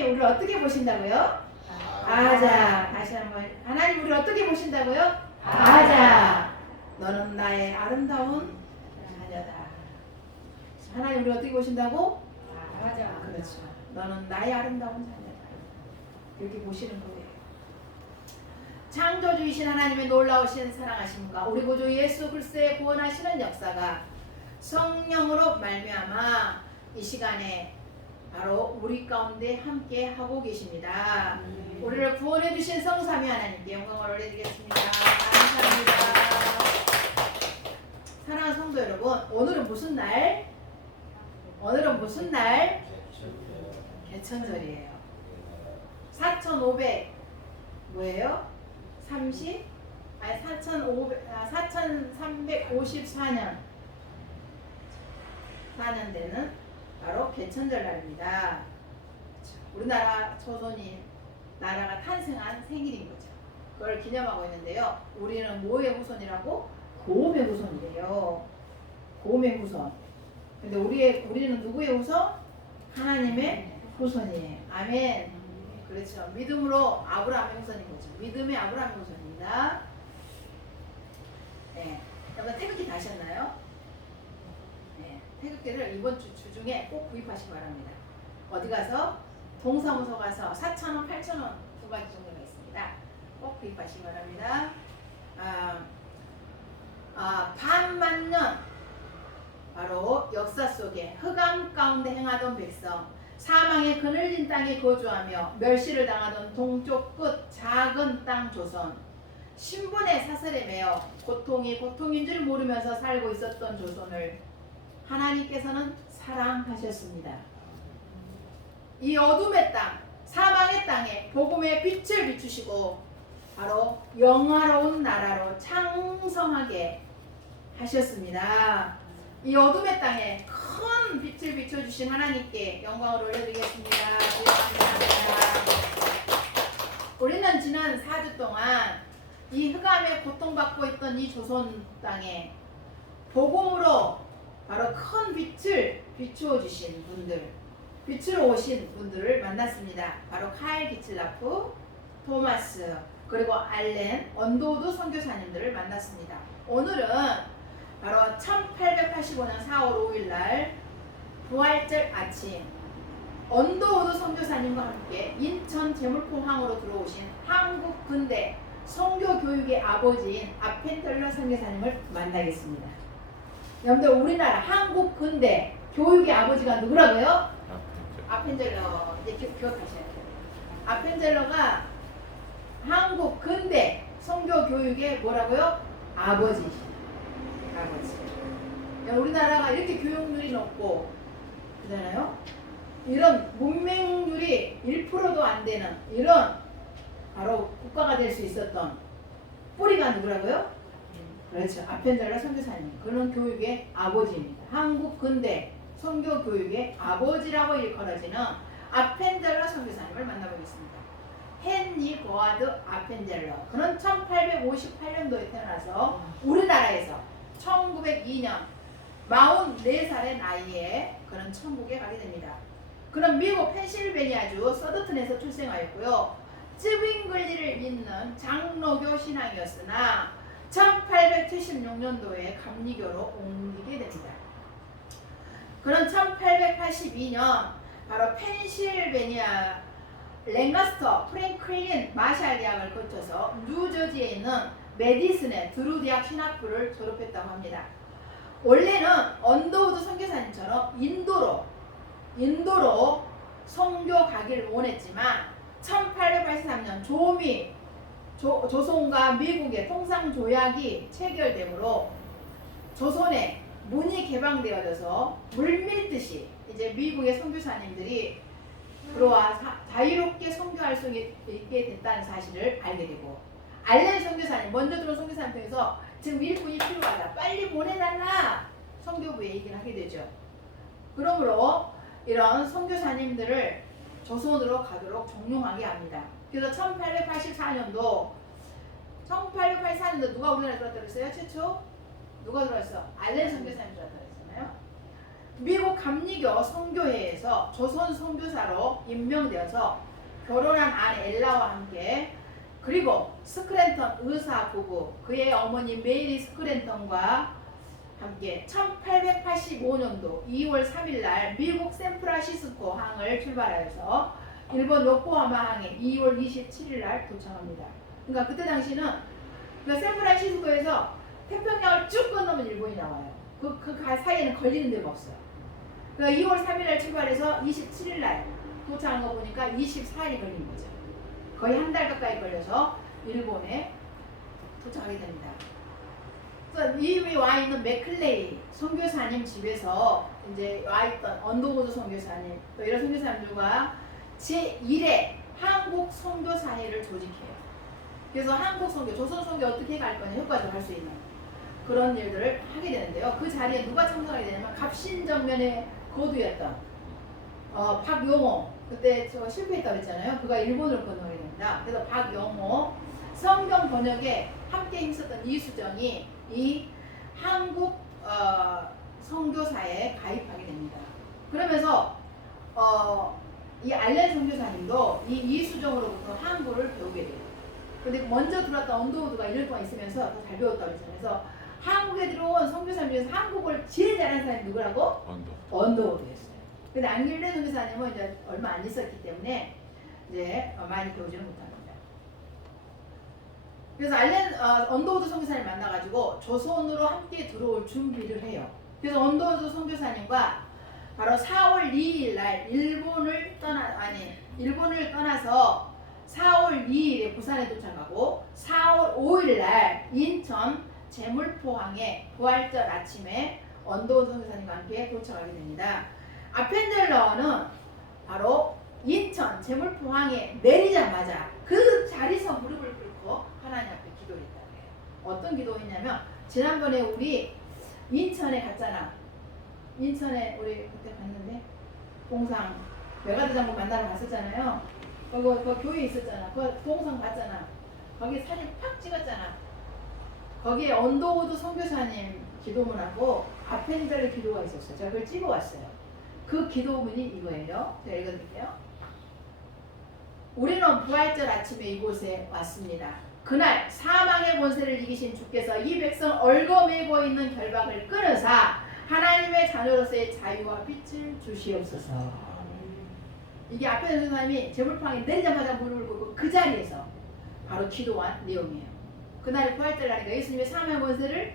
하나님이 우리를 어떻게 보신다고요? 아자. 다시 한번. 하나님 우리를 어떻게 보신다고요? 아자. 너는 나의 아름다운 자녀다. 하나님 우리를 어떻게 보신다고? 아자. 그렇죠. 너는 나의 아름다운 자녀다. 이렇게 보시는 거예요. 창조주이신 하나님의 놀라우신 사랑하심과 우리 구주 예수 그리스도의 구원하시는 역사가 성령으로 말미암아 이 시간에 바로 우리 가운데 함께 하고 계십니다. 우리를 구원해 주신 성삼위 하나님께 영광을 올려드리겠습니다. 감사합니다. 사랑하는 성도 여러분, 오늘은 무슨 날? 오늘은 무슨 날? 개천절이에요. 4,500 뭐예요? 4,354년 사는 데는 바로 개천절 날입니다. 우리나라 조선이 나라가 탄생한 생일인 거죠. 그걸 기념하고 있는데요. 우리는 뭐의 후손이라고? 고음의 후손이래요. 고음의 후손. 근데 우리는 누구의 후손? 하나님의 후손이에요. 아멘. 그렇죠. 믿음으로 아브라함의 후손인 거죠. 믿음의 아브라함의 후손입니다. 네. 여러분 태극기 다셨나요? 네. 태극기를 이번 주 중에 꼭 구입하시기 바랍니다. 어디 가서? 동사무소 가서 4,000원, 8,000원 두 가지 정도가 있습니다. 꼭 구입하시기 바랍니다. 반만년 바로 역사 속에 흑암 가운데 행하던 백성, 사망의 그늘진 땅에 거주하며 멸시를 당하던 동쪽 끝 작은 땅 조선, 신분의 사슬에 매여 고통이 고통인 줄 모르면서 살고 있었던 조선을 하나님께서는 사랑하셨습니다. 이 어둠의 땅, 사망의 땅에 복음의 빛을 비추시고 바로 영화로운 나라로 창성하게 하셨습니다. 이 어둠의 땅에 큰 빛을 비춰주신 하나님께 영광을 올려드리겠습니다. 감사합니다. 우리는 지난 4주 동안 이 흑암에 고통받고 있던 이 조선 땅에 복음으로 바로 큰 빛을 비추어 주신 분들, 빛으로 오신 분들을 만났습니다. 바로 카일 기틀라프, 토마스, 그리고 알렌, 언도우드 선교사님들을 만났습니다. 오늘은 바로 1885년 4월 5일 날 부활절 아침 언도우드 선교사님과 함께 인천 제물포항으로 들어오신 한국 근대 선교 교육의 아버지인 아펜젤러 선교사님을 만나겠습니다. 여러분들 우리나라 한국 근대 교육의 아버지가 누구라고요? 아펜젤러. 이제 기억하셔야 돼요. 아펜젤러가 한국 근대 선교 교육의 뭐라고요? 아버지시죠. 아버지. 우리나라가 이렇게 교육률이 높고 그잖아요. 이런 문맹률이 1%도 안 되는 이런 바로 국가가 될 수 있었던 뿌리가 누구라고요? 그렇죠. 아펜젤러 선교사님. 그런 교육의 아버지입니다. 한국 근대 선교 교육의 아버지라고 일컬어지는 아펜젤러 선교사님을 만나보겠습니다. 헨리 고아드 아펜젤러. 그는 1858년도에 태어나서 우리나라에서 1902년 44살의 나이에 그는 천국에 가게 됩니다. 그는 미국 펜실베니아주 서드튼에서 출생하였고요. 쯔빙글리를 잇는 장로교 신앙이었으나 1876년도에 감리교로 옮기게 됩니다. 그는 1882년 바로 펜실베니아 랭가스터 프랭클린 마샬 대학을 거쳐서 뉴저지에 있는 메디슨의 드루 대학 신학부를 졸업했다고 합니다. 원래는 언더우드 선교사님처럼 인도로 선교 가기를 원했지만 1883년 조선과 미국의 통상조약이 체결되므로 조선에 문이 개방되어져서 물밀듯이 이제 미국의 선교사님들이 들어와 자유롭게 선교할 수 있게 됐다는 사실을 알게 되고, 알렌 선교사님, 먼저 들어온 선교사님 통해서 지금 일꾼이 필요하다, 빨리 보내달라, 선교부에 얘기를 하게 되죠. 그러므로 이런 선교사님들을 조선으로 가도록 종용하게 합니다. 그래서 1884년도 누가 우리나라에 들어왔다고 했어요? 최초? 누가 들어왔어? 알렌 선교사님 들어왔다고 했잖아요. 미국 감리교 선교회에서 조선 선교사로 임명되어서 결혼한 아내 엘라와 함께 그리고 스크랜턴 의사 부부 그의 어머니 메리 스크랜턴과 함께 1885년도 2월 3일 날 미국 샌프란시스코 항을 출발하여서 일본 요코하마 항에 2월 27일 날 도착합니다. 그러니까 그때 당시는 그 샌프란시스코에서 태평양을 쭉 건너면 일본이 나와요. 그 사이에는 걸리는 데가 없어요. 그러니까 2월 3일 날 출발해서 27일 날 도착한 거 보니까 24일이 걸린 거죠. 거의 한 달 가까이 걸려서 일본에 도착하게 됩니다. 그래서 이 위에 와 있는 맥클레이 선교사님 집에서 이제 와 있던 언더우드 선교사님 또 이런 선교사님들과 제1회 한국 선교사회를 조직해요. 그래서 한국 선교, 조선 선교 어떻게 갈 거냐 효과적으로 할 수 있는 그런 일들을 하게 되는데요. 그 자리에 누가 참석하게 되냐면 갑신정면의 거두였던 박용호 그때 저 실패했다고 했잖아요. 그가 일본으로 건너게 됩니다. 그래서 박용호 성경 번역에 함께 힘썼던 이수정이 이 한국 선교사에 가입하게 됩니다. 그러면서 이 알렌 선교사님도 이 이수정으로부터 한국을 배우게 돼요. 근데 먼저 들어왔던 언더우드가 1년 동안 있으면서 더 잘 배웠다고 했잖아요. 그래서 한국에 들어온 선교사님 중에서 한국을 제일 잘하는 사람이 누구라고? 언더우드였어요. 근데 안길레 선교사님은 이제 얼마 안 있었기 때문에 이제 많이 배우지는 못합니다. 그래서 언더우드 선교사님 만나가지고 조선으로 함께 들어올 준비를 해요. 그래서 언더우드 선교사님과 바로 4월 2일 날 일본을 떠나서 4월 2일에 부산에 도착하고 4월 5일 날 인천 제물포항에 부활절 아침에 언더우드 선교사님과 함께 도착하게 됩니다. 아펜델러는 바로 인천 제물포항에 내리자마자 그 자리에서 무릎을 꿇고 하나님 앞에 기도를 했다고 해요. 어떤 기도했냐면 지난번에 우리 인천에 갔잖아. 인천에 우리 그때 갔는데 동상 메가드 장군 만나러 갔었잖아요. 거기 교회 있었잖아. 그 동상 봤잖아. 거기 사진 팍 찍었잖아. 거기에 언더우드 선교사님 기도문하고 아펜델러 기도가 있었어요. 제가 그걸 찍어왔어요. 그 기도문이 이거예요. 제가 읽어드릴게요. 우리는 부활절 아침에 이곳에 왔습니다. 그날 사망의 권세를 이기신 주께서 이 백성 얽어매고 있는 결박을 끊으사 하나님의 자녀로서의 자유와 빛을 주시옵소서. 이게 앞에 선생님이 제물팡이 내리자마자 무릎을 꿇고 그 자리에서 바로 기도한 내용이에요. 그날이 부활절이니까 예수님의 사망의 권세를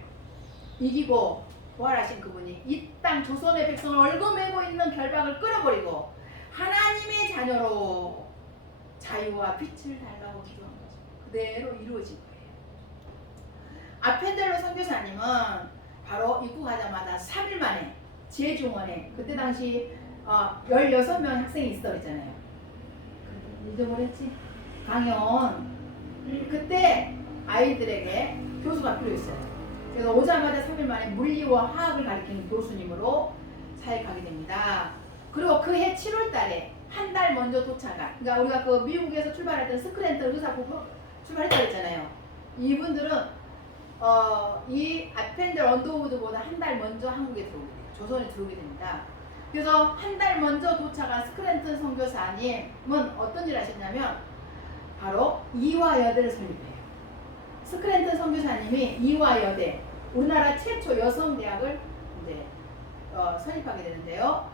이기고 부활하신 그분이 이 땅 조선의 백성을 얽어매고 있는 결박을 끊어버리고 하나님의 자녀로 자유와 빛을 달라고 기도한 거죠. 그대로 이루어진 거예요. 아펜델러 선교사님은 바로 입국하자마자 3일 만에 제중원에 그때 당시 16명 학생이 있었다고 했잖아요. 잊어버렸지? 강연 그때 아이들에게 교수가 필요했어요. 그래서 오자마자 3일 만에 물리와 화학을 가르치는 교수님으로 사역하게 됩니다. 그리고 그해 7월 달에 한 달 먼저 도착한 그러니까 우리가 그 미국에서 출발했던 스크랜턴 의사부부 출발했다고 했잖아요. 이분들은 이 아펜델 언더우드보다 한 달 먼저 한국에 들어오게 돼요. 조선에 들어오게 됩니다. 그래서 한 달 먼저 도착한 스크랜턴 선교사님은 어떤 일을 하셨냐면 바로 이화여대를 설립해요. 스크랜턴 선교사님이 이화여대 우리나라 최초 여성대학을 이제 설립하게 되는데요.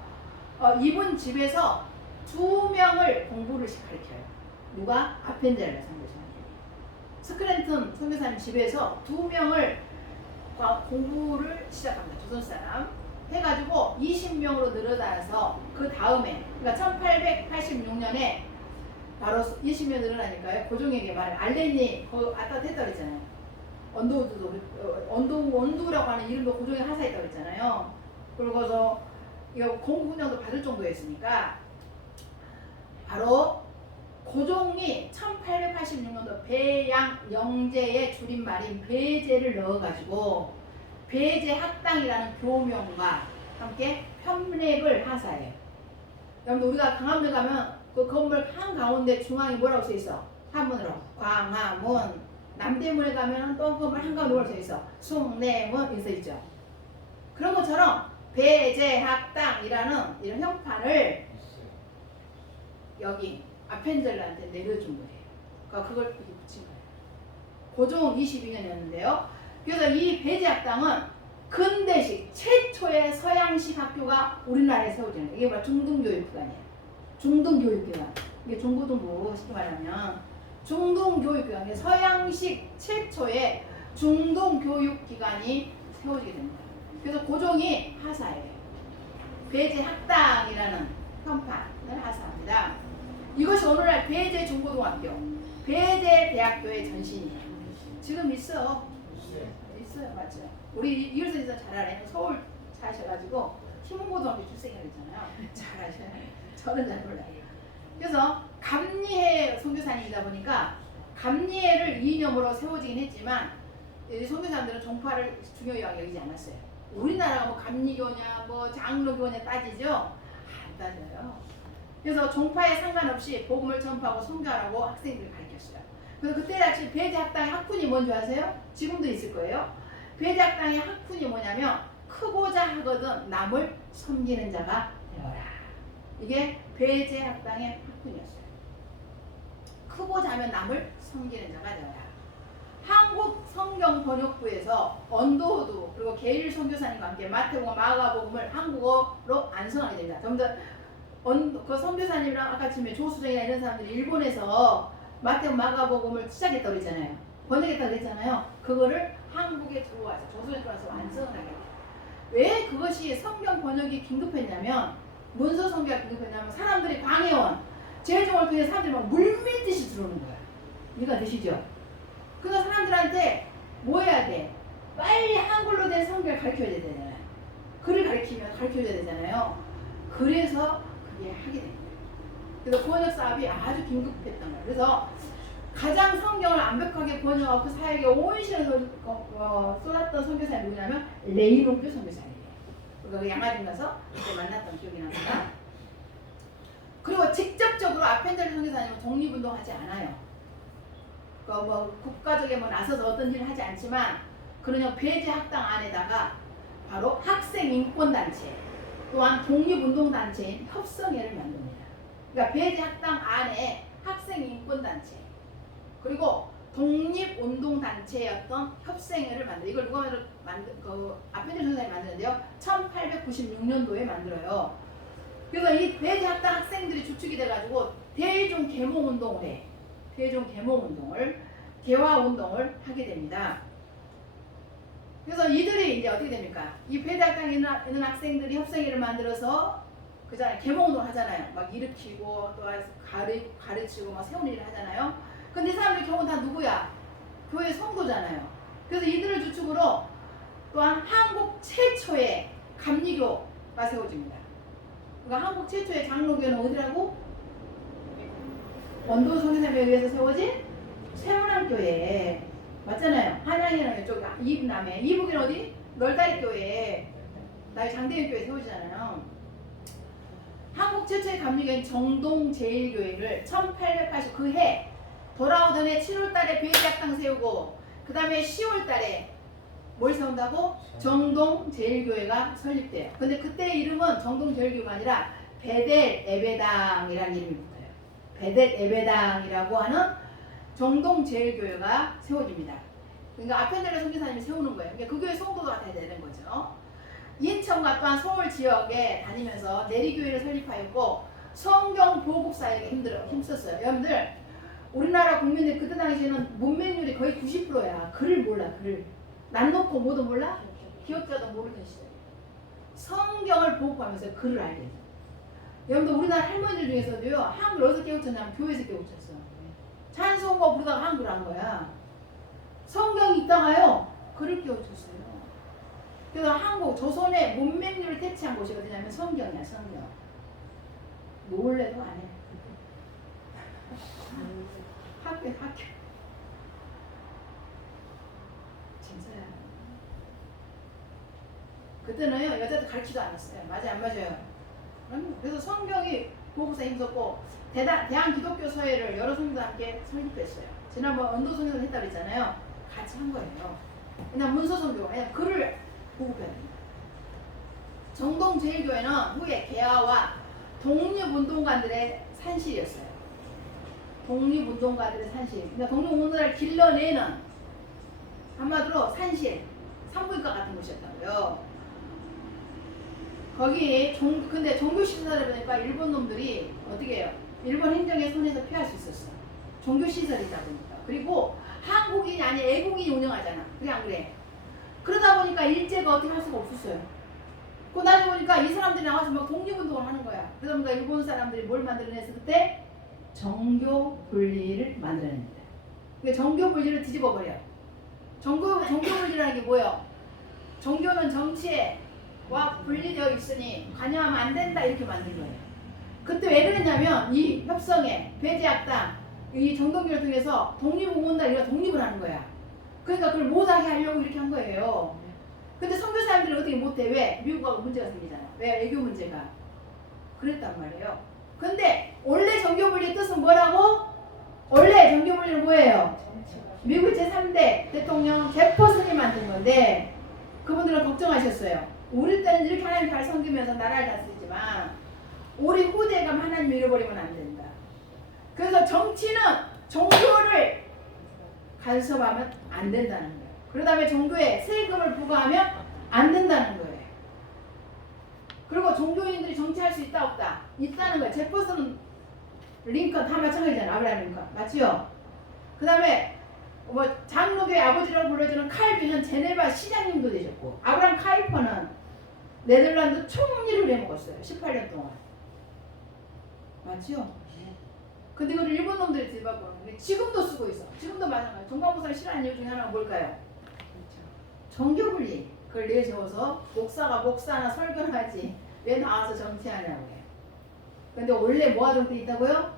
이분 집에서 2명을 공부를 가르쳐요. 누가? 아펜델러 선교사님. 스크랜턴 선교사님 집에서 2명을 공부를 시작합니다. 조선 사람 해가지고 20명으로 늘어나서 그 다음에 그러니까 1886년에 바로 20명 늘어나니까요. 고종에게 말을 알렌이 아까 했다고 했잖아요. 언두라고 하는 이름도 고종이 하사했다고 했잖아요. 그러고서 이거 공군형도 받을 정도였으니까 바로 고종이 1886년도 배양 영제의 줄임말인 배제를 넣어가지고 배제 학당이라는 교명과 함께 편렉을 하사해요. 여러분 우리가 강화문에 가면 그 건물 한가운데 중앙에 뭐라고 써있어? 한문으로 광화문. 남대문에 가면 또 건물 한가운데 뭐라고 써있어? 숭례문 이렇게 써있죠. 그런 것처럼 배제학당이라는 이런 형판을 여기 아펜젤러한테 내려준 거예요. 그러니까 그걸 여기 붙인 거예요. 고종 22년이었는데요. 그래서 이 배제학당은 근대식 최초의 서양식 학교가 우리나라에 세워진 거예요. 이게 바로 중등교육기관이에요. 중등교육기관. 이게 중고등부 쉽게 말하면 중등교육기관. 서양식 최초의 중등교육기관이 세워지게 됩니다. 그래서 고종이 하사예요. 배제학당이라는 형판을 하사합니다. 이것이 오늘날 배제중고등학교, 배제대학교의 전신이에요. 지금 있어요. 맞죠? 우리 이율 선생님 잘 알아요. 서울 사셔가지고 희문고등학교 출생이라고 했잖아요. 잘 아셔요. 저는 잘 몰라요. 그래서 감리회 선교사님이다 보니까 감리회를 이념으로 세워지긴 했지만 선교사님들은 종파를 중요하게 여기지 않았어요. 우리나라가 뭐 감리교냐 뭐 장로교냐 따지죠? 안 따져요. 그래서 종파에 상관없이 복음을 전파하고 선교하라고 학생들을 가르쳤어요. 그래서 그때 당시 배제학당의 학훈이 뭔지 아세요? 지금도 있을 거예요. 배제학당의 학훈이 뭐냐면 크고자 하거든 남을 섬기는 자가 되어라. 이게 배제학당의 학훈이었어요. 크고자 하면 남을 섬기는 자가 되어라. 한국 성경 번역부에서 언더우드 그리고 게일 선교사님과 함께 마태복음, 마가복음을 한국어로 안성하게 됩니다. 그 선교사님이랑 아까 지금 조수정이나 이런 사람들이 일본에서 마태복음, 마가복음을 시작했다고 그랬잖아요. 번역했다고 그랬잖아요. 그거를 한국에 들어와서 조선에 들어와서 완성을 하게 돼요. 왜 그것이 성경 번역이 긴급했냐면 문서 성경이 긴급했냐면 사람들이 광해원, 제종을 통해 사람들이 막 물밀듯이 들어오는 거예요. 이해가 되시죠? 그래서 사람들한테 뭐 해야 돼? 빨리 한글로 된 성경을 가르쳐야 되잖아요. 글을 가르쳐야 되잖아요. 그래서 그게 하게 된 거예요. 그래서 번역 사업이 아주 긴급했던 거예요. 그래서 가장 성경을 완벽하게 번역하고 그 사역에 온 시간을 쏟았던 선교사님이 누구냐면 레이롱교 선교사님이에요. 그 양화진 가서 그때 만났던 기억이 납니다. 그리고 직접적으로 아펜젤러 선교사님은 독립운동하지 않아요. 뭐 국가적에 뭐 나서서 어떤 일을 하지 않지만 그러냐 배제학당 안에다가 바로 학생인권단체 또한 독립운동단체인 협성회를 만듭니다. 그러니까 배제학당 안에 학생인권단체 그리고 독립운동단체였던 협생회를 만들어요. 이걸 누가 아펜젤러 선생님이 만드는데요. 1896년도에 만들어요. 그래서 이 배제학당 학생들이 주축이 돼가지고 대중계몽운동을 해. 대중계몽운동을 개화운동을 하게 됩니다. 그래서 이들이 이제 어떻게 됩니까? 이 배제학당에 있는 학생들이 협생회를 만들어서 그잖아요. 계몽운동을 하잖아요. 막 일으키고 또 가르치고 막 세우는 일을 하잖아요. 근데 이 사람들 경우 다 누구야? 교회 성도잖아요. 그래서 이들을 주축으로 또한 한국 최초의 감리교가 세워집니다. 그러니까 한국 최초의 장로교는 어디라고? 원도 선교사님에 의해서 세워진 세운암교회 맞잖아요. 한양이랑 이쪽 이북남에 이북은 어디? 널다리교회 나의 장대현교회 세워지잖아요. 한국 최초의 감리교회는 정동제일교회를 1880 그 해 돌아오던 해 7월달에 배제학당 세우고 그 다음에 10월달에 뭘 세운다고? 정동제일교회가 설립돼요. 근데 그때 이름은 정동제일교회가 아니라 베델 에베당이라는 이름이 붙어요. 베델 에베당이라고 하는 정동제일교회가 세워집니다. 그러니까 아펜젤러 선교사님이 세우는 거예요. 그러니까 그 교회 성도가 돼야 되는 거죠. 인천과 또한 서울 지역에 다니면서 내리교회를 설립하였고 성경 보급 사역에 힘썼어요. 여러분들 우리나라 국민들 그때 당시에는 문맹률이 거의 90%야. 글을 몰라. 글을. 난 놓고 뭐도 몰라? 기억자도 모르는 시절. 성경을 보급하면서 글을 알게 돼요. 여러분들 우리나라 할머니들 중에서도요. 한글 어디서 깨우쳤냐면 교회에서 깨우쳤어. 찬송가 부르다가 한글 한 거야. 성경이 있다가요. 글을 깨우쳤어요. 그래서 한국 조선의 문맹률을 퇴치한 곳이 어디냐면 성경이야. 성경. 놀래도 안 해. 학교 진짜야. 그때는요 여자들 가르치도 않았어요. 맞아요 안 맞아요? 그래서 성경이 보고서 힘썼고 대한 기독교 서회를 여러 성도와 함께 설립했어요. 지난번 언도선교를 했다고 했잖아요. 같이 한 거예요. 그냥 문서 선교, 그냥 글을 보급해야 됩니다. 정동제일교회는 후에 개화와 독립운동가들의 산실이었어요. 독립운동가들의 산실. 그러니까 독립운동가를 길러내는 한마디로 산실, 산부인과 같은 곳이었다고요. 거기 근데 종교시설을 보니까 일본 놈들이 어떻게 해요? 일본 행정의 손에서 피할 수 있었어. 종교시설이다 보니까. 그리고 한국인이 아니 애국인이 운영하잖아. 그래 안 그래? 그러다 보니까 일제가 어떻게 할 수가 없었어요. 그 나중에 보니까 이 사람들이 나와서 막 독립운동을 하는 거야. 그러다 보니까 일본 사람들이 뭘 만들어냈어 그때? 정교 분리를 만들어냅니다. 그러니까 정교 분리를 뒤집어 버려. 정교 분리라는 게 뭐예요? 종교는 정치와 분리되어 있으니 관여하면 안 된다 이렇게 만든 거예요. 그때 왜 그랬냐면 이 협성회, 배제학당, 이 정동교를 통해서 독립운동가가 독립을 하는 거야. 그러니까 그걸 못하게 하려고 이렇게 한 거예요. 근데 선교사님들이 어떻게 못해? 왜? 미국하고 문제가 생기잖아. 왜? 외교 문제가. 그랬단 말이에요. 근데 원래 정교분리의 뜻은 뭐라고? 원래 정교분리는 뭐예요? 미국 제3대 대통령 제퍼슨이 만든 건데 그분들은 걱정하셨어요. 우리 때는 이렇게 하나님 잘 섬기면서 나라를 다스리지만 우리 후대가 하나님 잃어버리면 안 된다. 그래서 정치는 종교를 간섭하면 안 된다는 거예요. 그 다음에 종교에 세금을 부과하면 안 된다는 거예요. 그리고 종교인들이 정치할 수 있다 없다? 있다는 거예요. 제퍼슨, 링컨 다 마찬가지잖아요. 아브라함 링컨. 맞지요? 그 다음에 뭐 장로교의 아버지라고 불러주는 칼빈은 제네바 시장님도 되셨고 아브라함 카이퍼는 네덜란드 총리를 해먹었어요. 18년 동안. 맞지요? 근데 그걸 일본 놈들이 들여다보는 지금도 쓰고 있어. 지금도 마찬가지. 동방부사를 싫어하는 이유 중에 하나가 뭘까요? 정교분리. 그걸 내세워서 목사가 목사나 설교를 하지 왜 나와서 정치하냐고 해요. 근데 원래 뭐가 정돼 있다고요?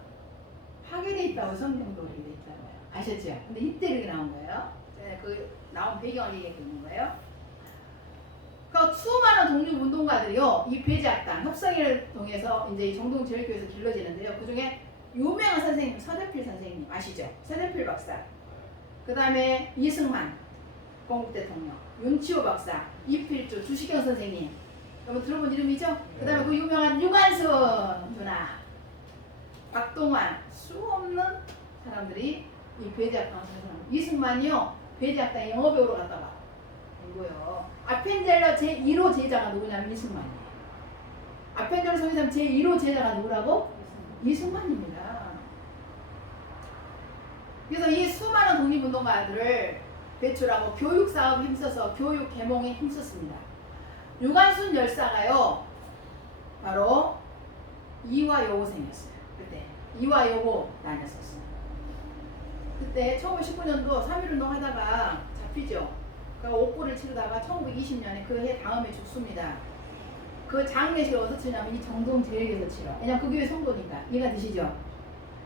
파괴돼 있다고 성경도 그렇게 돼 있다고요. 아셨죠? 근데 이때 그렇게 나온 거예요. 네, 그 나온 배경을 얘기해 드리는 거예요. 그러니까 수많은 독립운동가들이요, 이 배제학당 협상회를 통해서 이제 이 정동제일교회에서 길러지는데요. 그 중에 유명한 선생님 서대필 선생님 아시죠? 서대필 박사. 그 다음에 이승만 건국 대통령, 윤치호 박사, 이필주, 주식경 선생님. 여러분 들어본 이름이죠? 그 다음에 그 유명한 유관순 누나, 박동환, 수없는 사람들이 이 배제학당 선생님. 이승만이요, 배제학당 영어배우로 갔다가 이거요. 아펜젤러 제1호 제자가 누구냐면 이승만이에요. 아펜젤러 성의사님 제1호 제자가 누구라고? 이승만입니다. 그래서 이 수많은 독립운동가들을 배출하고 교육사업에 힘써서 교육 계몽에 힘썼습니다. 유관순 열사가요, 바로 이화 여고생이었어요. 그때 이화 여고 다녔었어요. 그때 1919년도 3.1운동 하다가 잡히죠. 그러니까 옥고를 치르다가 1920년에 그 해 다음에 죽습니다. 그 장례식을 어디서 치냐면 이 정동제일교회에서 치러. 왜냐면 그 교회 성도니까. 이해가 되시죠?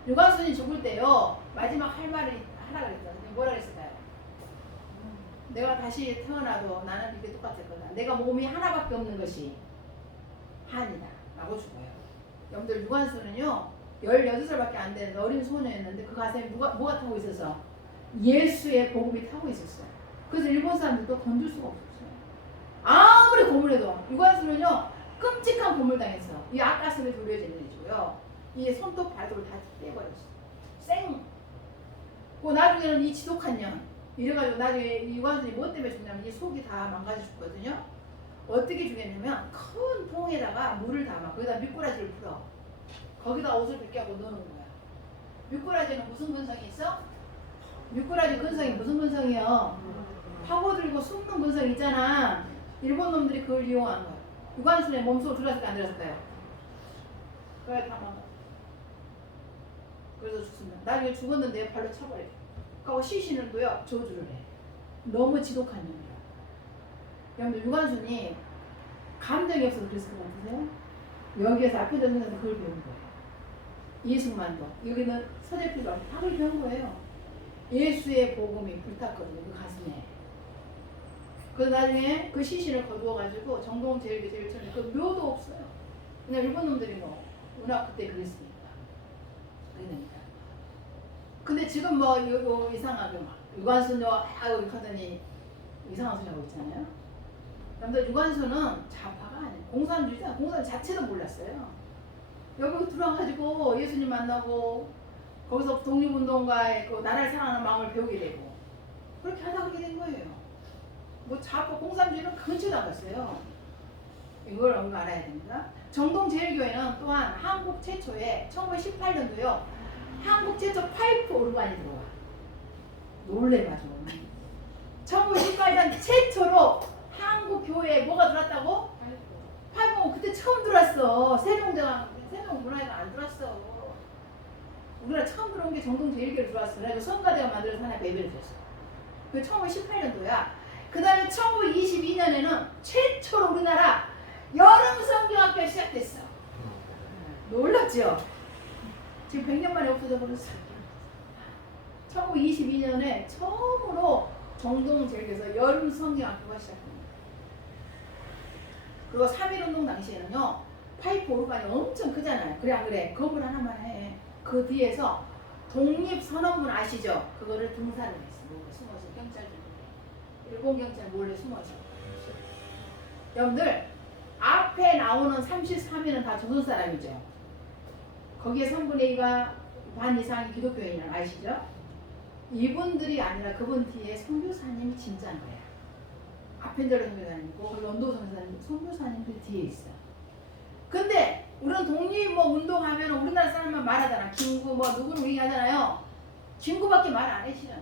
유관순이 죽을 때요, 마지막 할 말을 하라 그랬거든요. 뭐라 그랬을까요? 내가 다시 태어나도 나는 이렇게 똑같을 거다. 내가 몸이 하나밖에 없는 것이 한이다 라고 죽어요. 여러분들 유관순은요 18살밖에 안 되는 어린 소녀였는데 그 가슴에 뭐가 타고 있어서 예수의 복음이 타고 있었어요. 그래서 일본 사람들도 건줄 수가 없었어요. 아무리 고문해도. 유관순은요 끔찍한 고문당했어. 이 앞가슴에 돌려져 있는 애고요. 이 손톱 발톱을 다 떼버렸어. 쌩. 그 나중에는 이 지독한 년. 이래가지고 나중에 유관순이 뭐 때문에 죽냐면 이 속이 다 망가져 죽거든요. 어떻게 죽였냐면 큰 통에다가 물을 담아 거기다 미꾸라지를 풀어. 거기다 옷을 벗겨고 넣는 거야. 미꾸라지는 무슨 근성이 있어? 미꾸라지 근성이 무슨 근성이요? 파고들고 숨는 근성이 있잖아. 일본 놈들이 그걸 이용한 거야. 유관순의 몸속으로 들어갔을까 안 들어갔을까요? 그래 다 망가. 그래서 죽습니다. 나중에 죽었는데 발로 차버려. 그리고 시신을도요 저주를 해. 너무 지독한 놈이야. 여러분들 유관순이 감정이 없어서 그랬을 것 같으세요? 여기에서 앞에 전생에서 그걸 배운 거예요. 이승만도 여기는 서대필도 다 그걸 배운 거예요. 예수의 복음이 불탔거든요. 그 가슴에. 그래서 나중에 그 시신을 거두어가지고 정동제일교회 제일 처음에 그 묘도 없어요. 그냥 일본 놈들이 뭐 워낙 그때 그랬으니까. 그게 됩니다. 근데 지금 뭐 이거 이상하게 막 유관순요 하고 하더니 이상한 소리 하고 있잖아요. 남자 유관순은 좌파가 아니에요. 공산주의자, 공산 자체도 몰랐어요. 여기 들어와가지고 예수님 만나고 거기서 독립운동가의 그 나라를 사랑하는 마음을 배우게 되고 그렇게 하다 그렇게 된 거예요. 뭐 좌파 공산주의는 근처도 안 갔어요. 이걸 알아야 됩니다. 정동제일교회는 또한 한국 최초의 1918년도요. 한국 최초 파이프 오르간이 들어와. 놀래가지고. 1918년 최초로 한국 교회에 뭐가 들어왔다고? 파이프. 그때 처음 들어왔어. 세종문화회가 안 들어왔어. 우리나라 처음 들어온 게 정동제일교회 들어왔어. 그래서 성가대가 만들어서 하나 배배를 줬어. 그게 1918년도야. 그 다음에 1922년에는 최초로 우리나라 여름 성경학교가 시작됐어. 놀랐죠? 지금 100년 만에 없어져 버렸어. 1922년에 처음으로 정동제일교에서 여름 성경학교가 시작됩니다. 그리고 3.1운동 당시에는요, 파이프 오르간이 엄청 크잖아요. 그래 안 그래? 건물 하나만 해. 그 뒤에서 독립선언문 아시죠? 그거를 등산을 했어. 숨어서 경찰들 일본 경찰 몰래 숨어서. 여러분들 앞에 나오는 33위는 다 조선 사람이죠. 거기에 3분의 2가 반 이상이 기독교인이라는 아시죠? 이분들이 아니라 그분 뒤에 선교사님이 진짜인 거야. 아펜젤로 선교사님이고 런도 선교사님 그 뒤에 있어. 근데 우리는 독립 뭐 운동하면 우리나라 사람만 말하잖아. 김구 뭐 누구를 얘기하잖아요. 김구밖에 말 안 해 실은.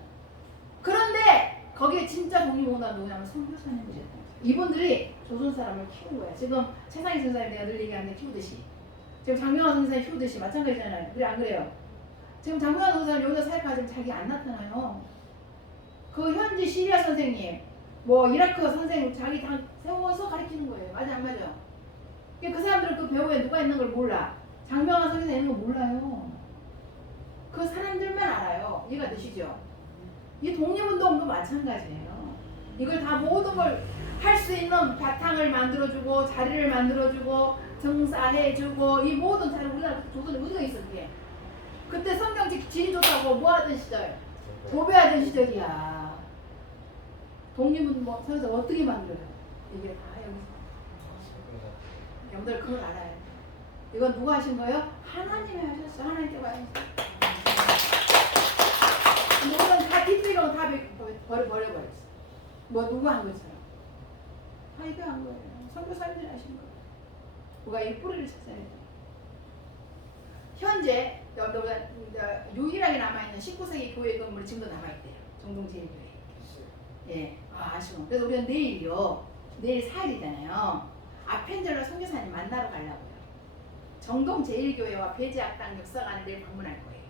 그런데 거기에 진짜 독립운동가 누구냐면 선교사님이셨다. 이분들이 조선 사람을 키운 거야. 지금 최상희 선생님 내가 늘 얘기하는데 키우듯이. 지금 장명환 선생님 키우듯이 마찬가지잖아요. 그래 안 그래요? 지금 장명환 선생님 여기서 사역하지만 자기 안 나타나요. 그 현지 시리아 선생님, 뭐 이라크 선생님 자기 다 세워서 가르치는 거예요. 맞아 안 맞아? 그 사람들은 그 배후에 누가 있는 걸 몰라. 장명환 선생님 있는 거 몰라요. 그 사람들만 알아요. 이해가 되시죠? 이 독립운동도 마찬가지예요. 이걸 다 모든 걸 할 수 있는 바탕을 만들어주고 자리를 만들어주고 등사해주고 이 모든 자리 우리나라 조선에 어디가 있어 그게. 그때 성경 지리 좋다고 뭐 하던 시절? 도배하던 시절이야. 독립운동 뭐 서에서 어떻게 만들어요? 이게 다 여기서. 여러분들 그걸 알아요. 이건 누가 하신 거예요? 하나님이 하셨어. 하나님께서 하셨어. 이거는 다 뒤틀리면 다 버려버렸어. 뭐 누가 한 것처럼. 하이가 한 거예요. 선교사님들이 하신 거예요. 누가 이 뿌리를 찾아야 돼. 현재 유일하게 남아있는 19세기 교회 건물이 지금도 남아있대요. 정동제일교회. 예, 아쉬워. 그래서 우리는 내일요. 내일 4일이잖아요. 아펜젤러 선교사님 만나러 가려고요. 정동제일교회와 배제학당 역사관을 내일 방문할 거예요.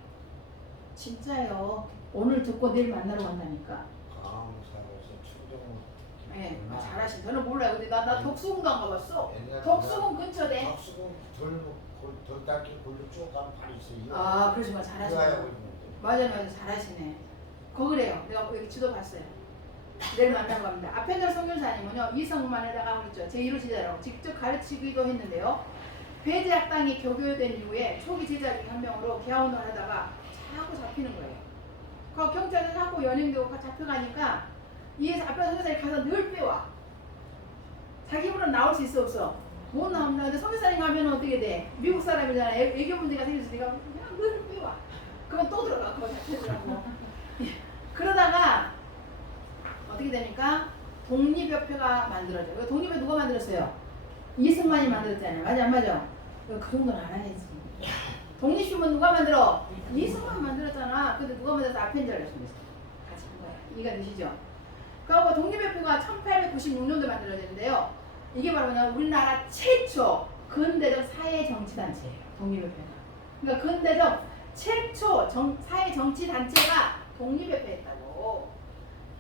진짜요. 오늘 듣고 내일 만나러 간다니까. 강사에서 충정. 네, 잘하신. 저는 몰라요. 근데 나 덕수궁도 안 가봤어. 덕수궁 근처대. 덕수궁 돌 닦기 골로 쭉 가면 바로 있어요. 아, 그러시면 잘하시네. 맞아, 잘하시네. 그래요. 내가 여기 지도 봤어요. 내일 만나러 갑니다. 아펜젤 선교사님은요, 이성만에다가 그랬죠. 제1호 제자로 직접 가르치기도 했는데요. 배제학당이 교교된 이후에 초기 제자 중 한 명으로 개화운동을 하다가 자꾸 잡히는 거예요. 그 경찰에 자꾸 연행되고 잡혀가니까 이 아펜젤 선교사님이 가서 늘 빼와. 자기 힘으로 나올 수 있어 없어? 못 나온다. 근데 선교사님 가면 어떻게 돼? 미국 사람이잖아. 애교 문제가 생겼으니까 그냥 늘 빼와. 그러면 또 들어가. 그거 잡혀들라고. 그러다가 어떻게 되니까 독립협회가 만들어져요. 독립협회 누가 만들었어요? 이승만이 만들었잖아요. 맞아 안 맞아? 그 정도는 알아야지. 독립신문 누가 만들어? 이승만 만들었잖아. 근데 누가 만들어서 아펜젤러 선교사 같이 한 거야. 이해가 되시죠? 그리고 독립협회가 1896년도에 만들어졌는데요. 이게 바로 뭐냐? 우리나라 최초 근대적 사회정치단체예요. 독립협회가. 그러니까 근대적 최초 사회정치단체가 독립협회였다고.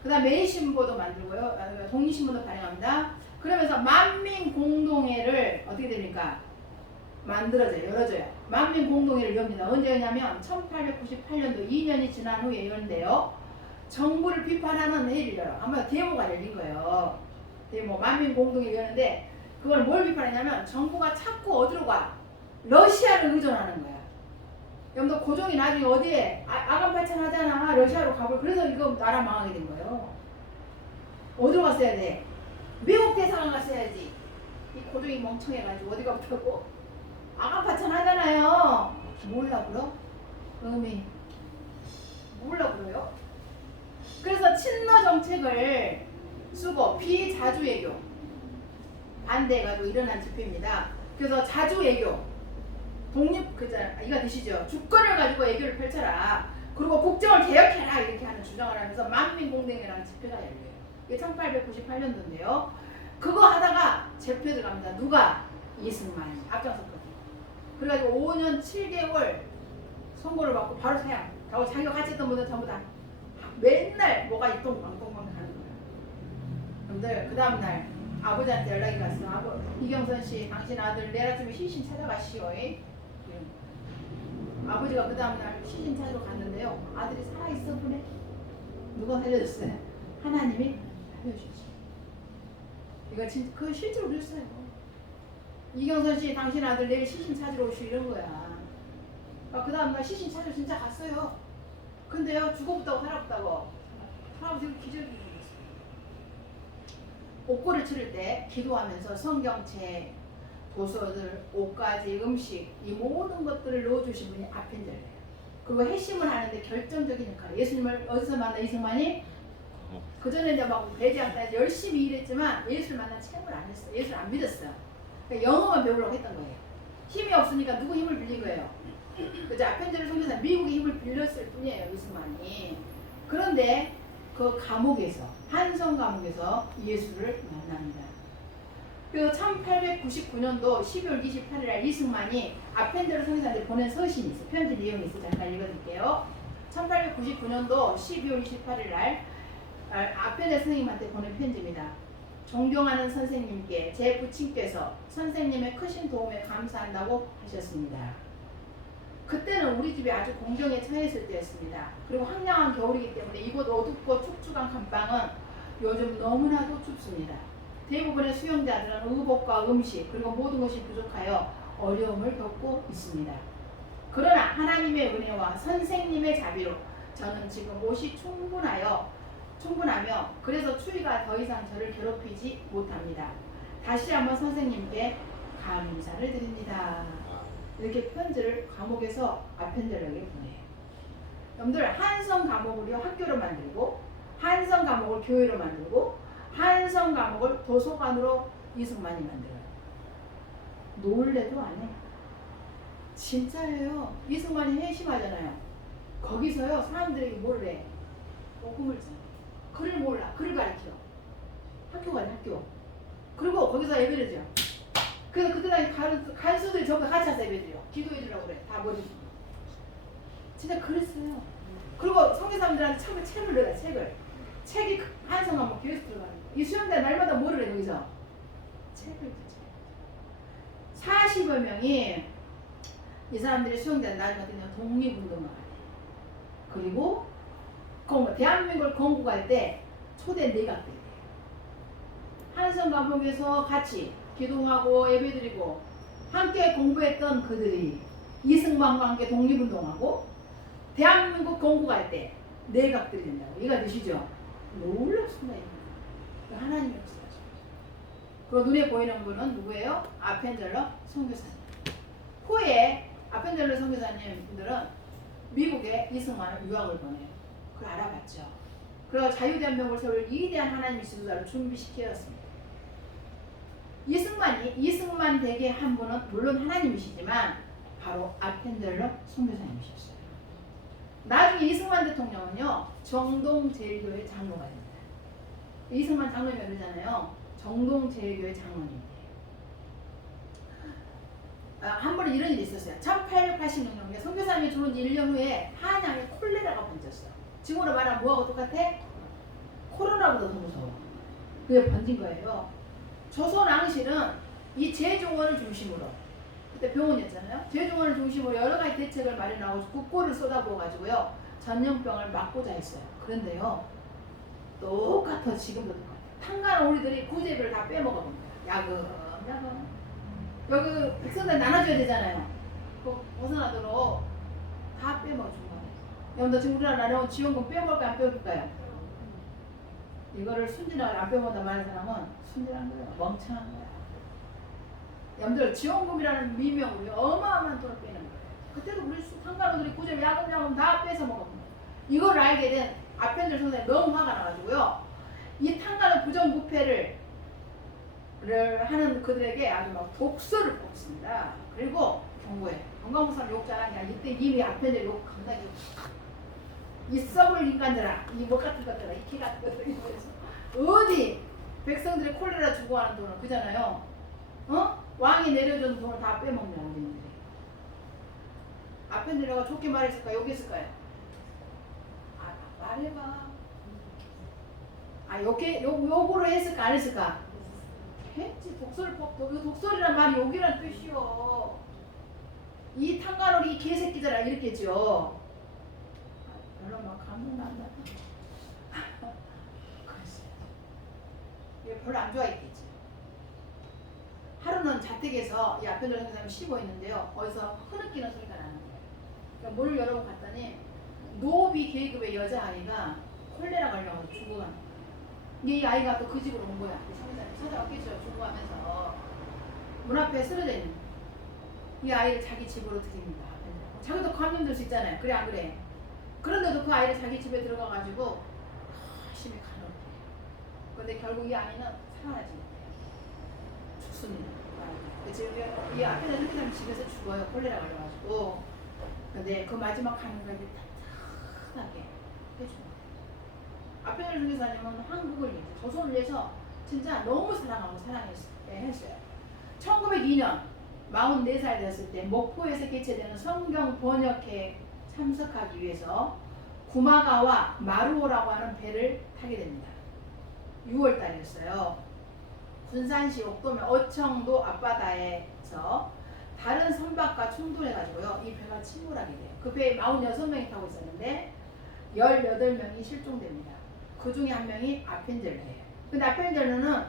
그 다음 매일신보도 만들고요. 독립신문도 발행합니다. 그러면서 만민공동회를 어떻게 됩니까? 만들어져요. 열어줘요. 만민공동회를 엽니다. 언제 열냐면 1898년도 2년이 지난 후에 열는데요. 정부를 비판하는 회의를 열어. 아마 데모가 열린 거예요. 데모 만민공동회 여는데 그걸 뭘 비판했냐면 정부가 자꾸 어디로 가? 러시아를 의존하는 거야. 여러분들 고종이 나중에 어디에 아간팔천 하잖아. 러시아로 가고 그래서 이거 나라 망하게 된 거예요. 어디로 갔어야 돼? 미국 대사관 갔어야지. 이 고종이 멍청해가지고 어디가 없다고? 아간파천 하잖아요. 몰라 그러? 음이 몰라 그래요? 그래서 친러 정책을 쓰고 비자주외교 반대해가지고 일어난 집회입니다. 그래서 자주외교 독립 그자 이가 되시죠. 주권을 가지고 외교를 펼쳐라. 그리고 국정을 개혁해라 이렇게 하는 주장을 하면서 만민공대회라는 집회가 열려요. 이게 1898년도인데요. 그거 하다가 재표에 들어갑니다. 누가? 이승만이 앞장섰거든요. 그래가지고 5년 7개월 선고를 받고 바로 사형. 하고 자기가 같이 했던 분들 전부 다 맨날 뭐가 있던 광동광 하는 거야. 여러분들 그 다음날 아버지한테 연락이 갔어. 이경선 씨 당신 아들 내일 아침에 시신 찾아가시오. 아버지가 그 다음날 시신 찾으러 갔는데요. 아들이 살아있어 보네. 누가 살려줬어요? 하나님이 살려주지. 이거 진짜 그 실제로 그랬어요. 이경선 씨 당신 아들 내일 시신 찾으러 오시오 이런 거야. 그 다음날 시신 찾으러 진짜 갔어요. 근데요 죽어붙다고 살아붙다고 할아버지가 기절이 일어났어요. 옥고를 치를 때 기도하면서 성경책, 도서들, 옷가지, 음식 이 모든 것들을 넣어주신 분이 아펜젤이에요. 그리고 핵심을 하는데 결정적인 역할. 예수님을 어디서 만나 이승만이? 그 전에 이제 막 배제한다 열심히 일했지만 예수를 만나 체험을 안 했어요. 예수를 안 믿었어요. 그러니까 영어만 배우려고 했던 거예요. 힘이 없으니까 누구 힘을 빌린 거예요? 그죠? 아펜젤을 섬겨서 미국의 힘을 빌렸을 뿐이에요. 이승만이. 그런데 그 감옥에서 한성 감옥에서 예수를 만납니다. 그래서 1899년도 12월 28일 날 이승만이 아펜젤로 성교사한테 보낸 서신이 있어요. 편지 내용이 있어요. 잠깐 읽어드릴게요. 1899년도 12월 28일 날 아펜젤 선생님한테 보낸 편지입니다. 존경하는 선생님께 제 부친께서 선생님의 크신 도움에 감사한다고 하셨습니다. 그때는 우리 집이 아주 공경에 처했을 때였습니다. 그리고 황량한 겨울이기 때문에 이곳 어둡고 축축한 감방은 요즘 너무나도 춥습니다. 대부분의 수용자들은 의복과 음식 그리고 모든 것이 부족하여 어려움을 겪고 있습니다. 그러나 하나님의 은혜와 선생님의 자비로 저는 지금 옷이 충분하며 그래서 추위가 더 이상 저를 괴롭히지 못합니다. 다시 한번 선생님께 감사를 드립니다. 이렇게 편지를 감옥에서 아펜젤에게 보내요. 여러분들 한성 감옥을요 학교로 만들고 한성 감옥을 교회로 만들고 한성 감옥을 도서관으로 이승만이 만들어요. 놀래도 안 해. 진짜예요. 이승만이 회심하잖아요. 거기서요 사람들에게 뭐를 해? 복음을 줘. 글을 몰라. 글을 가르쳐. 학교가 학교. 그리고 거기서 예배를 줘. 그래서 그때 당시 간수들이 전부 같이 와서 예배드려. 기도해 주려고 그래. 다 머리. 진짜 그랬어요. 그리고 성교사님들한테 처음에 책을 넣어요. 책이 한성한 뭐 교회에서 들어가는 거야. 이 수영대 날마다 뭐를 해 거기서? 책을 줘. 40여 명이 이 사람들이 수영대 나중에 독립운동을 하래. 그리고 대한민국을 건국할 때 초대 내각들이 한성 감옥에서 같이 기도하고 예배드리고 함께 공부했던 그들이 이승만과 함께 독립운동하고 대한민국 건국할 때 내각들이 된다고. 이해가 되시죠? 놀랍습니다. 하나님의 역사죠. 그리고 눈에 보이는 분은 누구예요? 아펜젤러 선교사님. 후에 아펜젤러 선교사님들은 미국에 이승만을 유학을 보내요. 그걸 알아봤죠. 그래서 자유대한민국을 세울 위대한 하나님의 지도자를 준비시켰습니다. 이승만 댁의 한 분은 물론 하나님이시지만 바로 아펜젤러 선교사님이셨어요. 나중에 이승만 대통령은요 정동제일교회 장로가 됩니다. 이승만 장로님이 그러잖아요. 정동제일교회 장로님. 한 번은 이런 일이 있었어요. 1886년에 선교사님이 들어온 지 1년 후에 한양에 콜레라가 번졌어요. 지금으로 말하면 뭐하고 똑같아? 코로나보다 더 무서워. 그게 번진 거예요. 조선왕실은 이 재종원을 중심으로 그때 병원이었잖아요. 재종원을 중심으로 여러 가지 대책을 마련하고 국고를 쏟아부어가지고요 전염병을 막고자 했어요. 그런데요 똑같아. 지금도 똑같아. 탄간을 우리들이 구제비를 다 빼먹어본 거야. 야금 여기 백성들 나눠줘야 되잖아요. 그 벗어나도록 다 빼먹어준 거예요. 여러분들 지금 우리나라 나라는 지원금 빼먹을까요 안 빼먹을까요? 이거를 순진하게 안 빼본다 말하는 사람은 순진한 거예요. 멍청한 거야. 여러분들 지원금이라는 미명으로 어마어마한 돈을 빼는 거예요. 그때도 우리 상가노들이 구절 야금야금 다 뺏어 먹었는데 이걸 알게 된 아펜들 선생님 너무 화가 나가지고요. 이 탕가는 부정부패를 하는 그들에게 아주 막 독서를 뽑습니다. 그리고 경고해. 건강무사를 욕 잘하냐. 이때 이미 아펜들 욕 겁나게 이 썩을 인간들아, 이 목 같은 것들아, 이 키 같은 것들아, 이러면서 어디 백성들이 콜레라 죽어가는 돈을 그잖아요. 왕이 내려준 돈을 다 빼먹는 우리들이. 아펜들가 좋게 말했을까, 욕했을까요? 말해봐. 욕으로 했을까, 안 했을까? 했지. 독설이란 말이 욕이란 뜻이요. 이 탕가놀이 이 개새끼들아, 이랬겠죠. 별로 막 감동난다. 글쎄. 별로 안 좋아했겠지. 하루는 자택에서 이 아펜들 선생님이 쉬고 있는데요. 어디서 흐느끼는 소리가 나는 거예요. 그러니까 문을 열어보고 갔더니 노비 계급의 여자아이가 콜레라 걸려서 죽어가는 거예요. 이 아이가 또 그 집으로 온 거야. 성의사님 찾아왔겠죠. 죽어가면서 문 앞에 쓰러져 있는 거예요. 이 아이를 자기 집으로 드립니다. 자기도 감염될 수 있잖아요. 그래 안 그래? 그런데도 그 아이를 자기 집에 들어가가지고 열심히 간호를 해요. 그런데 결국 이 아이는 살아나지 못해요. 죽습니다. 이 앞에 있는 사람 집에서 죽어요. 콜레라 걸려가지고. 근데 그 마지막 가는 걸 따뜻하게 해준 거예요. 앞에 있는 선교사님은 한국을 위해서, 조선을 위해서 진짜 너무 사랑하고 사랑했어요. 1902년 44살 되었을 때 목포에서 개최되는 성경 번역회에 참석하기 위해서 구마가와 마루오라고 하는 배를 타게 됩니다. 6월 달이었어요. 군산시 옥도면 어청도 앞바다에서 다른 선박과 충돌해가지고요. 이 배가 침몰하게 돼요. 그 배에 46명이 타고 있었는데 18명이 실종됩니다. 그 중에 한 명이 아펜젤러예요. 근데 아펜젤러는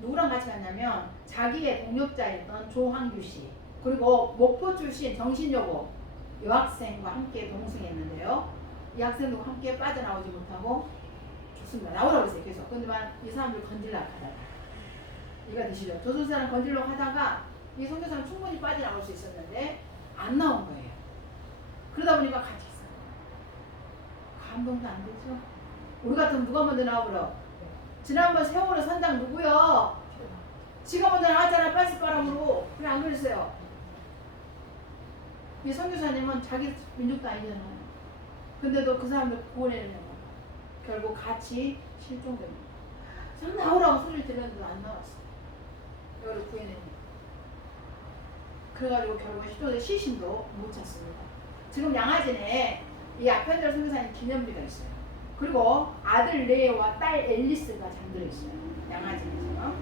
누구랑 같이 갔냐면 자기의 동역자였던 조항규 씨, 그리고 목포 출신 정신여고 여학생과 함께 동승했는데요. 이 학생도 함께 빠져나오지 못하고 죽습니다. 나오라고 했어요. 계속. 근데만 이 사람들 건질려고 하다가 이가 드시죠. 조선 사람 건질려고 하다가 이 선교사는 충분히 빠져나올 수 있었는데 안 나온 거예요. 그러다 보니까 같이 있어요. 감동도 안 되죠. 우리 같으면 누가 먼저 나오더라. 지난번 세월호 선장 누구요? 지가 먼저 나왔잖아. 빤스바람으로. 그래 안 그랬어요. 이 선교사님은 자기 민족도 아니잖아요. 근데도 그 사람들 구원해내려고 결국 같이 실종됩니다. 참 나오라고 소리를 들었는데 안 나왔어요. 이거를 구해냅니다. 그래가지고 결국 실종된 시신도 못 찾습니다. 지금 양화진에 이 아펜젤 선교사님 기념비가 있어요. 그리고 아들 레에와 딸 앨리스가 잠들어 있어요. 양화진에서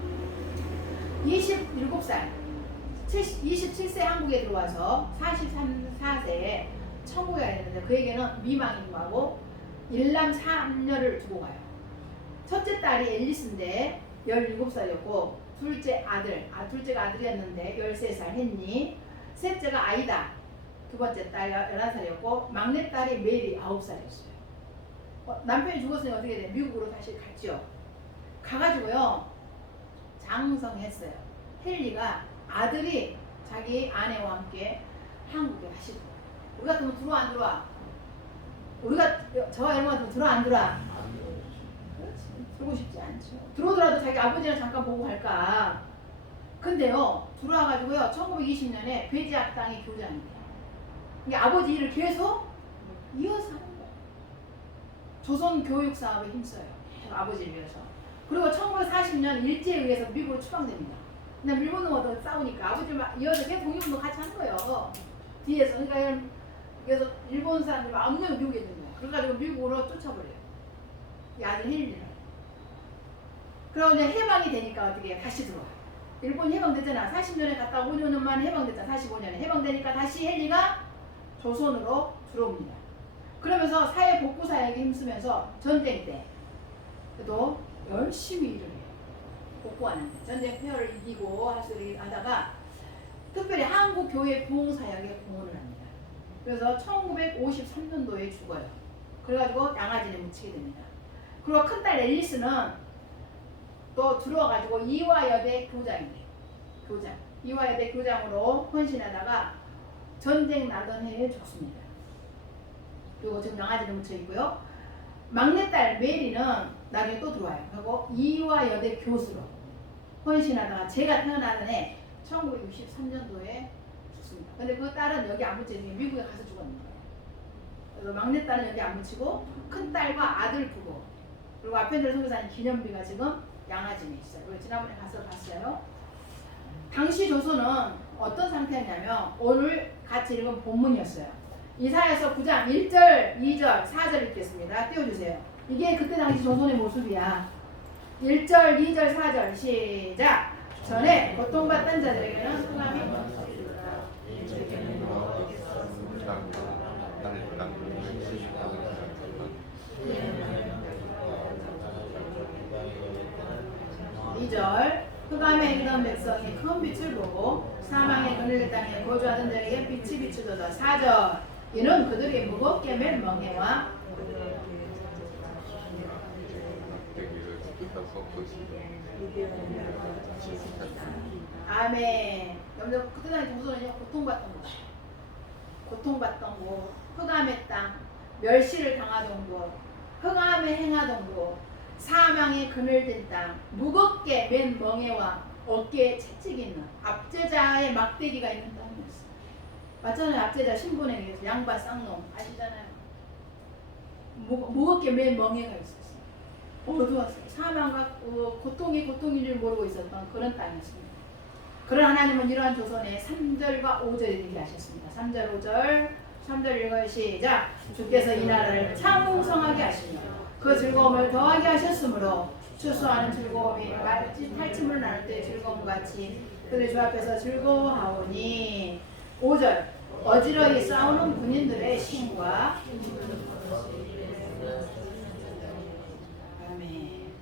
27살 27세 한국에 들어와서 44세에 천국에 가야 되는데 그에게는 미망인하고 일남 3녀를 두고 가요. 첫째 딸이 앨리스인데 17살이었고 둘째가 아들이었는데 13살 헨리, 셋째가 아이다, 두 번째 딸 11살이었고 막내 딸이 메리 9살이었어요. 남편이 죽었으니 어떻게 돼? 미국으로 다시 갔죠. 가가지고요 장성했어요. 헨리가 아들이 자기 아내와 함께 한국에 다시 들어와요. 우리 같으면 들어와 안 들어와? 우리가 저와 이런 거 같으면 들어와 안 들어와? 그렇지. 들어오고 싶지 않죠. 들어오더라도 자기 아버지랑 잠깐 보고 갈까. 근데요 들어와가지고요 1920년에 배지학당이 교장이 돼요. 이게 아버지 일을 계속 이어서 하는 거예요. 조선 교육 사업에 힘써요. 아버지를 위해서. 그리고 1940년 일제에 의해서 미국으로 추방됩니다. 근데 일본하고 싸우니까 아버지 이어서 계속 독립운동 같이 한 거예요. 뒤에서. 그러니까 그래서 일본 사람들이 아무나 미국에 있는 거야. 그래가지고 미국으로 쫓아버려요. 이 아들 헨리를. 그러고 이제 해방이 되니까 어떻게 다시 들어와요. 일본 해방되잖아. 40년에 갔다 5년 만에 해방됐잖아. 45년에 해방되니까 다시 헨리가 조선으로 들어옵니다. 그러면서 사회 복구 사역에 힘쓰면서 전쟁 때 또 열심히 일을 해요. 복구하는데 전쟁 폐허를 이기고 하다가 특별히 한국 교회 부흥 사역에 공헌을 합니다. 그래서 1953년도에 죽어요. 그래가지고 양화진에 묻히게 됩니다. 그리고 큰딸 앨리스는 또 들어와가지고 이화여대 교장이에요. 교장. 이화여대 교장으로 헌신하다가 전쟁 나던 해에 죽습니다. 그리고 지금 양아지를 묻혀 있고요. 막내딸 메리는 나중에 또 들어와요. 그리고 이화여대 교수로 헌신하다가 제가 태어나던 해 1963년도에 죽습니다. 근데 그 딸은 여기 안 묻혀 있는 게 미국에 가서 죽었는 거예요. 그래서 막내딸은 여기 안 묻히고 큰딸과 아들 부부 그리고 아펜들 선교사님 기념비가 지금 양아짐에 있어요. 그리고 지난번에 가서 봤어요. 당시 조선은 어떤 상태였냐면 오늘 같이 읽은 본문이었어요. 이사야서 9장 1절, 2절, 4절 읽겠습니다. 띄워주세요. 이게 그때 당시 조선의 모습이야. 1절, 2절, 4절 시작. 전에 고통받던 자들에게는 소감이 2절 흑암에 있던 백성이 큰 빛을 보고 사망의 그늘 땅에 거주하던 자에게 빛이 비추도다. 4절 이는 그들이 무겁게 맨 멍에와 아멘. 여러분들 그때 당시 조선은요 고통받던 곳, 고통받던 곳, 흑암의 땅, 멸시를 당하던 곳, 흑암에 행하던 곳, 사망의 그늘진 땅, 무겁게 맨 멍에와 어깨에 채찍이 있는 압제자의 막대기가 있는 땅이었어요. 맞잖아요. 압제자 신분에 의해서 양반 쌍놈 아시잖아요. 무겁게 맨 멍에가 있었어요. 어두웠어요. 사망과 고통이 고통인 줄 모르고 있었던 그런 땅이었습니다. 그런 하나님은 이러한 조선에 3절과 5절을 얘기하셨습니다. 3절 5절 3절 읽어요. 시작. 주께서 이 나라를 창성하게 하시며 그 즐거움을 더하게 하셨으므로 추수하는 즐거움이 마치 탈취물 나눌 때 즐거움같이 그들 주 앞에서 즐거워하오니 5절 어지러이 싸우는 군인들의 신과 아멘.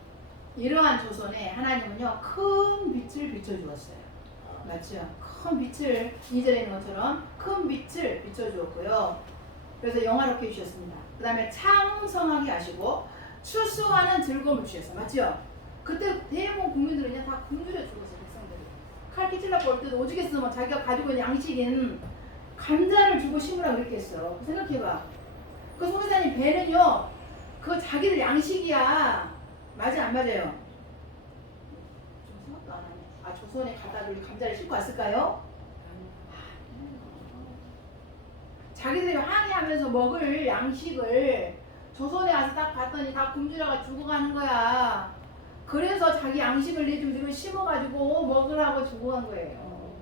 이러한 조선에 하나님은요 큰 빛을 비춰주었어요. 맞죠? 큰 빛을 2절에 있는 것처럼 큰 빛을 비춰주었고요. 그래서 영화롭게 해주셨습니다. 그 다음에 창성하게 하시고 추수하는 즐거움을 주셨어요. 맞죠? 그때 대부분 국민들은 그냥 다 굶주려 죽었어요. 백성들이. 칼 끼치려고 올 때도 오죽했으면 자기가 가지고 있는 양식인 감자를 주고 심으라고 그랬겠어. 생각해봐. 그 송회사님 배는요 그거 자기들 양식이야. 맞아 안 맞아요? 좀 생각도 안 하네. 아 조선에 가다 우리 감자를 싣고 왔을까요? 자기들이 항의하면서 먹을 양식을 조선에 와서 딱 봤더니 다 굶주려가 죽어가는 거야. 그래서 자기 양식을 내주고 심어가지고 먹으라고 죽어간 거예요.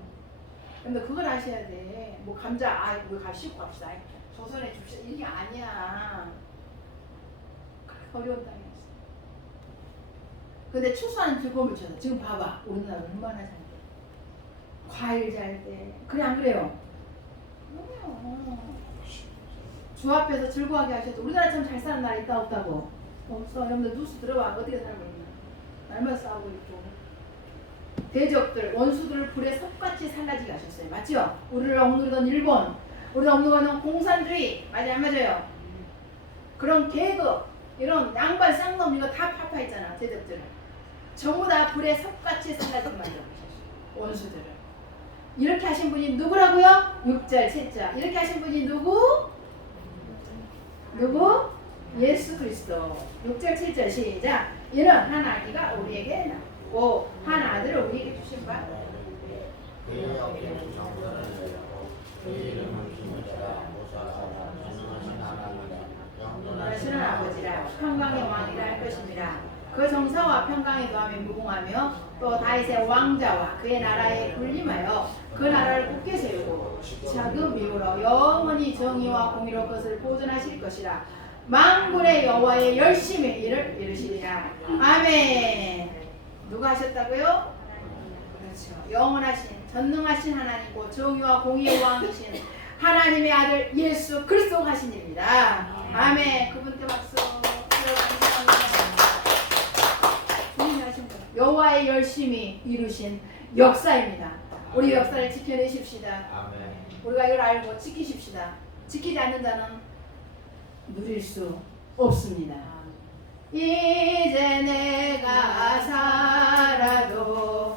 근데 그걸 아셔야 돼. 뭐 감자 우리 가 싣고 갑시다. 조선에 줍시다. 이게 아니야. 어려운 땅이었어. 근데 추수하는 즐거움을 줘서 지금 봐봐. 우리나라 얼마나 잘 돼. 과일 잘 돼. 그래 안 그래요? 주 앞에서 즐거워하게 하셔도 우리나라 참 잘 사는 나라 있다 없다고? 없어. 여러분들 뉴스 들어봐. 어떻게 살고 있나? 날마다 싸우고 있고. 대적들, 원수들을 불에 섭같이 살라지게 하셨어요. 맞죠? 우리를 억누르던 일본, 우리를 억누르는 공산주의, 맞아요? 안 맞아요? 그런 계급, 이런 양반 쌍놈 이거 다 파파했잖아. 대적들을. 전부 다 불에 섭같이 살라지게 만들어주셨어요. 원수들을. 이렇게 하신 분이 누구라고요? 6절, 7절. 이렇게 하신 분이 누구? 누구? 예수 그리스도. 6절 7절 시작. 이는 한 아기가 우리에게 낳고 한 아들을 우리에게 주신 바 너시는 아버지라 평강의 왕이라 할 것입니다. 그 정사와 평강의 도함에 무궁하며 또 다윗의 왕자와 그의 나라에 군림하여 그 나라를 굳게 세우고 자급 이후로 영원히 정의와 공의로 그것을 보존하실 것이라. 만군의 여호와의 열심히 일을 이루시리라. 아멘. 누가 하셨다고요? 그렇죠. 영원하신 전능하신 하나님고 정의와 공의의 왕이신 하나님의 아들 예수 그리스도가 하신 일입니다. 아멘. 그분께 박수. 주님이 하신 분. 여호와의 열심히 이루신 역사입니다. 우리 역사를 지켜내십시다. 아멘. 우리가 이걸 알고 지키십시다. 지키지 않는 자는 누릴 수 없습니다. 이제 내가 살아도